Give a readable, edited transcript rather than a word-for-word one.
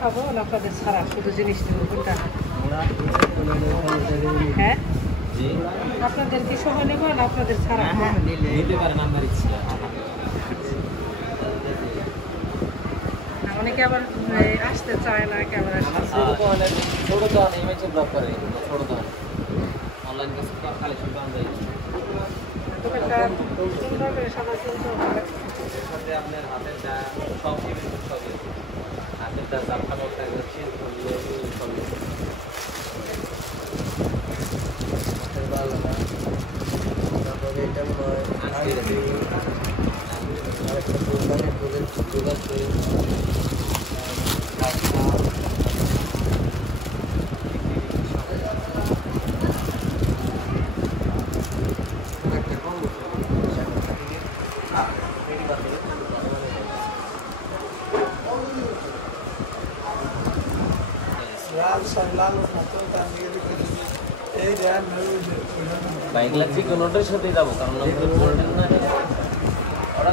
খাবো না আপনাদের ছাড়া শুধু জিনিস দেবো কোনটা? হ্যাঁ আপনাদের কি সময় নেবো না আপনাদের ছাড়া? নিতে পারেন আমার ইচ্ছা। অনেকে আবার আসতে চায় না ক্যামেরার সামনে। ছোট দোকান ইমেজ ব্লক করে ছোট দোকান অনলাইন কালেকশন পাওয়া যায়। দোকানটা সুন্দর করে সাজাতে হবে। সাথে আপনার হাতের যা সব কিছু সব হাতের যা জামা কাপড় যাচ্ছে সব ভালো না তারপরে এটা নয় আরেকটা দোকানে বলে দোকান করে বাইক লাগছে কোনোটার সাথে যাবো কারণ গোল্ডেন না ওরা